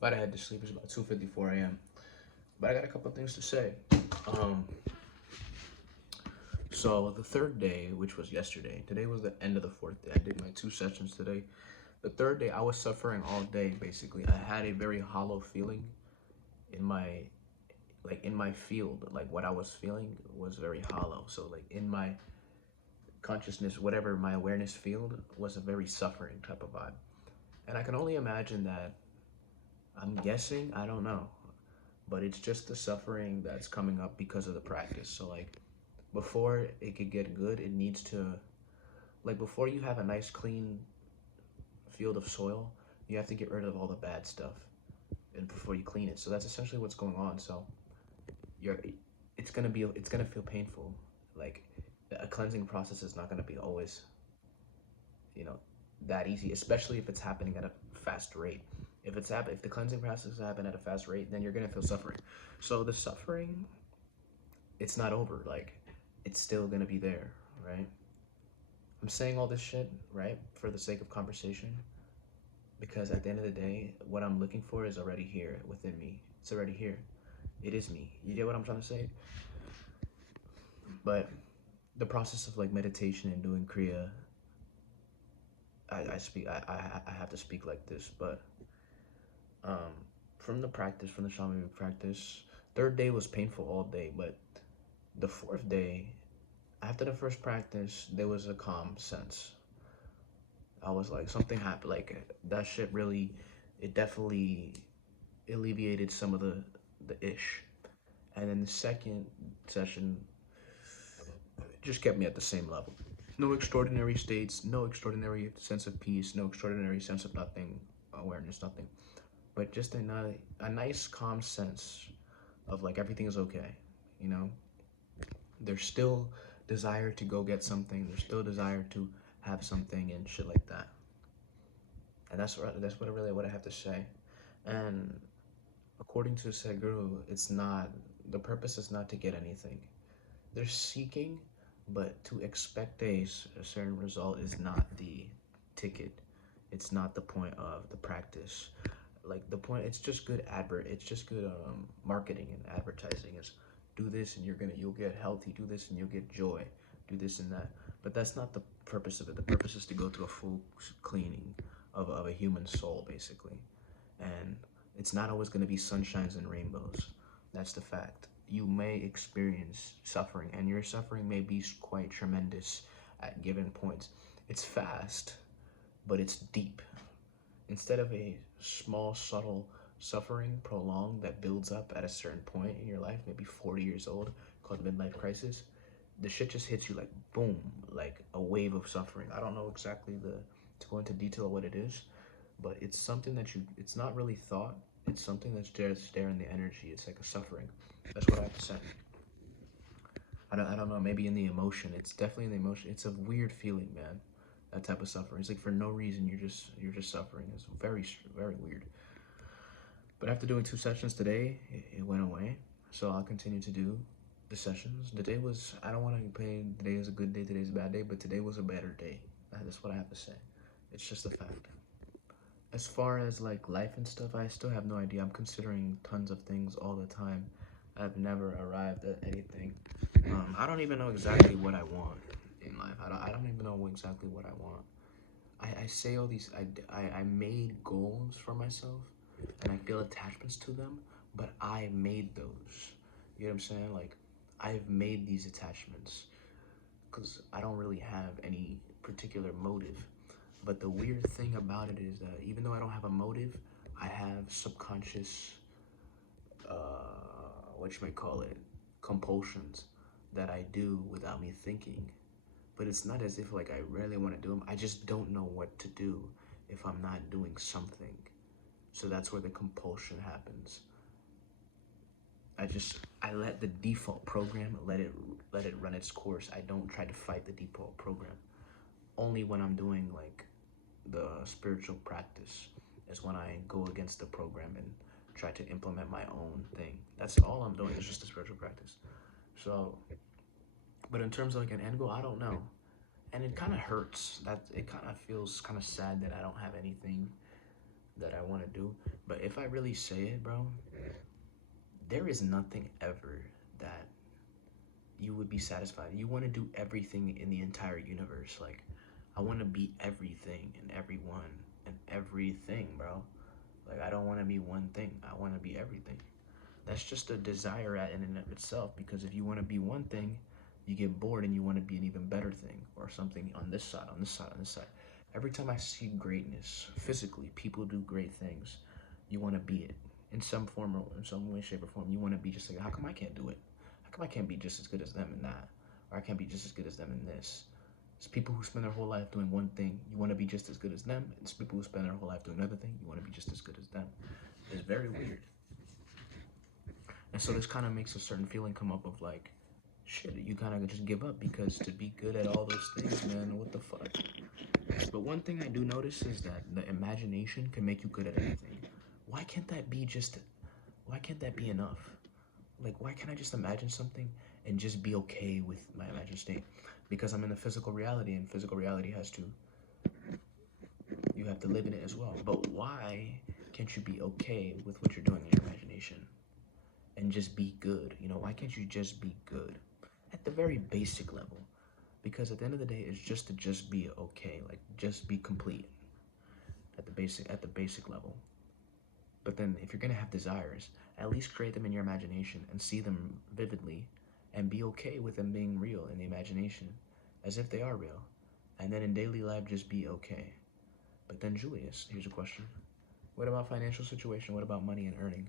But I had to sleep. It's about 2:54 a.m. But I got a couple things to say. Um, so the third day, which was yesterday, today was the end of the fourth day. I did my 2 sessions today. The third day, I was suffering all day. Basically, I had a very hollow feeling in my in my field. Like what I was feeling was very hollow. So like in my consciousness, whatever my awareness field was a very suffering type of vibe. And I can only imagine that. I'm guessing, I don't know, but it's just the suffering that's coming up because of the practice. So like before it could get good, it needs to, like before you have a nice clean field of soil, you have to get rid of all the bad stuff and before you clean it. So that's essentially what's going on. So you're it's gonna feel painful. Like a cleansing process is not gonna be always, you know, that easy, especially if it's happening at a fast rate. If the cleansing process happen at a fast rate, then you're gonna feel suffering. So the suffering, it's not over. Like it's still gonna be there, right? I'm saying all this shit, right, for the sake of conversation, because at the end of the day, what I'm looking for is already here within me. It's already here. It is me. You get what I'm trying to say? But the process of like meditation and doing kriya, I have to speak like this, but um, from the practice, from the shaman practice, third day was painful all day, but the fourth day, after the first practice, there was a calm sense. I was like, something happened. Like that shit really, it definitely alleviated some of the ish. And then the second session just kept me at the same level. No extraordinary states, no extraordinary sense of peace, no extraordinary sense of nothing, awareness, nothing. But just a nice, calm sense of like everything is okay. You know, there's still desire to go get something. There's still desire to have something and shit like that. And that's really what I have to say. And according to Sadhguru, it's not the purpose is not to get anything. They're seeking, but to expect a certain result is not the ticket. It's not the point of the practice. Like the point, it's just good it's just good marketing and advertising. Is do this and you'll get healthy. Do this and you'll get joy. Do this and that. But that's not the purpose of it. The purpose is to go through a full cleaning of a human soul, basically. And it's not always going to be sunshines and rainbows. That's the fact. You may experience suffering, and your suffering may be quite tremendous at given points. It's fast, but it's deep. Instead of a small, subtle suffering, prolonged, that builds up at a certain point in your life, maybe 40 years old, called midlife crisis, the shit just hits you like boom, like a wave of suffering. I don't know exactly to go into detail of what it is, but it's something that it's not really thought. It's something that's just there in the energy. It's like a suffering. That's what I have to say. I don't know, maybe in the emotion. It's definitely in the emotion. It's a weird feeling, man. That type of suffering. It's like for no reason you're just suffering. It's very weird. But after doing 2 sessions today, it went away. So I'll continue to do the sessions. The day was, I don't want to pay today is a good day, today's a bad day, but today was a better day. That's what I have to say. It's just a fact. As far as like life and stuff, I still have no idea. I'm considering tons of things all the time. I've never arrived at anything. I don't even know exactly what I want in life. I don't even know exactly what I want. I say all these, I made goals for myself and I feel attachments to them, but I made those. You know what I'm saying? Like, I've made these attachments because I don't really have any particular motive. But the weird thing about it is that even though I don't have a motive, I have subconscious, what you may call it, compulsions that I do without me thinking. But it's not as if like I really want to do them. I just don't know what to do if I'm not doing something. So that's where the compulsion happens. I let the default program let it run its course. I don't try to fight the default program. Only when I'm doing like the spiritual practice is when I go against the program and try to implement my own thing. That's all I'm doing. It's just a spiritual practice. So, but in terms of like an end goal, I don't know. And it kind of hurts. That it kind of feels kind of sad that I don't have anything that I want to do. But if I really say it, bro, there is nothing ever that you would be satisfied. You want to do everything in the entire universe. Like, I want to be everything and everyone and everything, bro. Like, I don't want to be one thing. I want to be everything. That's just a desire at in and of itself. Because if you want to be one thing, you get bored and you want to be an even better thing or something on this side, on this side, on this side. Every time I see greatness physically, people do great things. You want to be it in some form or in some way, shape, or form. You want to be just like, how come I can't do it? How come I can't be just as good as them in that? Or I can't be just as good as them in this? It's people who spend their whole life doing one thing. You want to be just as good as them. It's people who spend their whole life doing another thing. You want to be just as good as them. It's very weird. And so this kind of makes a certain feeling come up of like, shit, you kind of just give up because to be good at all those things, man, what the fuck? But one thing I do notice is that the imagination can make you good at anything. Why can't that be just, why can't that be enough? Like, why can't I just imagine something and just be okay with my imagined state? Because I'm in the physical reality, and physical reality has to, you have to live in it as well. But why can't you be okay with what you're doing in your imagination and just be good? You know, why can't you just be good at the very basic level? Because at the end of the day, it's just to just be okay, like just be complete at the basic level. But then if you're gonna have desires, at least create them in your imagination and see them vividly and be okay with them being real in the imagination as if they are real. And then in daily life just be okay. But then Julius, here's a question. What about financial situation? What about money and earning?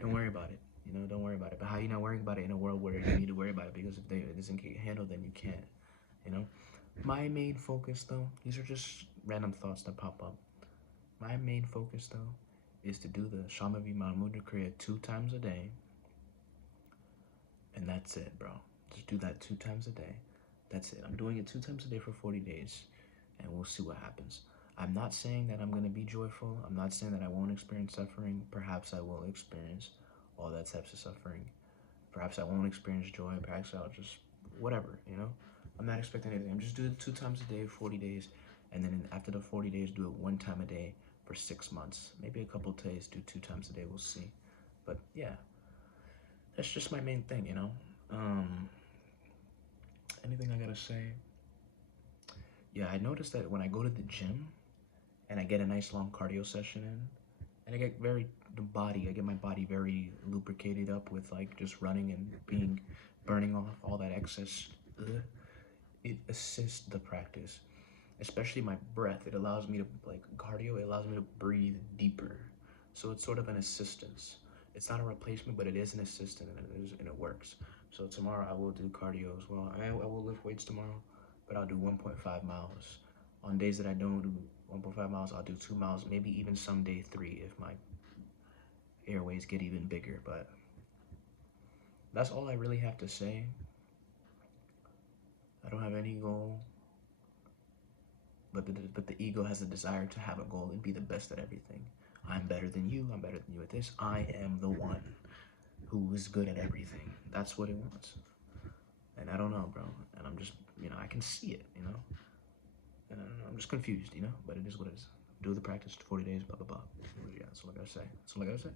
Don't worry about it. You know, don't worry about it. But how you not worrying about it in a world where you need to worry about it? Because if it doesn't get handled, then you can't. You know? My main focus though, these are just random thoughts that pop up. My main focus though is to do the Shamavi Mahmudra Kriya 2 times a day. And that's it, bro. Just do that 2 times a day. That's it. I'm doing it 2 times a day for 40 days. And we'll see what happens. I'm not saying that I'm going to be joyful. I'm not saying that I won't experience suffering. Perhaps I will experience all that types of suffering. Perhaps I won't experience joy. Perhaps I'll just, whatever, you know? I'm not expecting anything. I'm just doing it 2 times a day, 40 days. And then after the 40 days, do it 1 time a day for 6 months. Maybe a couple of days, do 2 times a day. We'll see. But yeah, that's just my main thing, you know? Anything I gotta say? Yeah, I noticed that when I go to the gym and I get a nice long cardio session in, and I get I get my body very lubricated up with like just running and burning off all that excess. It assists the practice, especially my breath. It allows me to, like cardio, it allows me to breathe deeper. So it's sort of an assistance. It's not a replacement, but it is an assistant, and it works. So tomorrow I will do cardio as well. I will lift weights tomorrow, but I'll do 1.5 miles. On days that I don't do 1.5 miles, I'll do 2 miles, maybe even someday 3 if my airways get even bigger. But that's all I really have to say. I don't have any goal, but the ego has a desire to have a goal and be the best at everything. I'm better than you. I'm better than you at this. I am the one who is good at everything. That's what it wants. And I don't know, bro. And I'm just, you know, I can see it, you know. And I don't know, I'm just confused, you know. But it is what it is. Do the practice 40 days, blah, blah, blah. Yeah, that's all I gotta say. That's all I gotta say.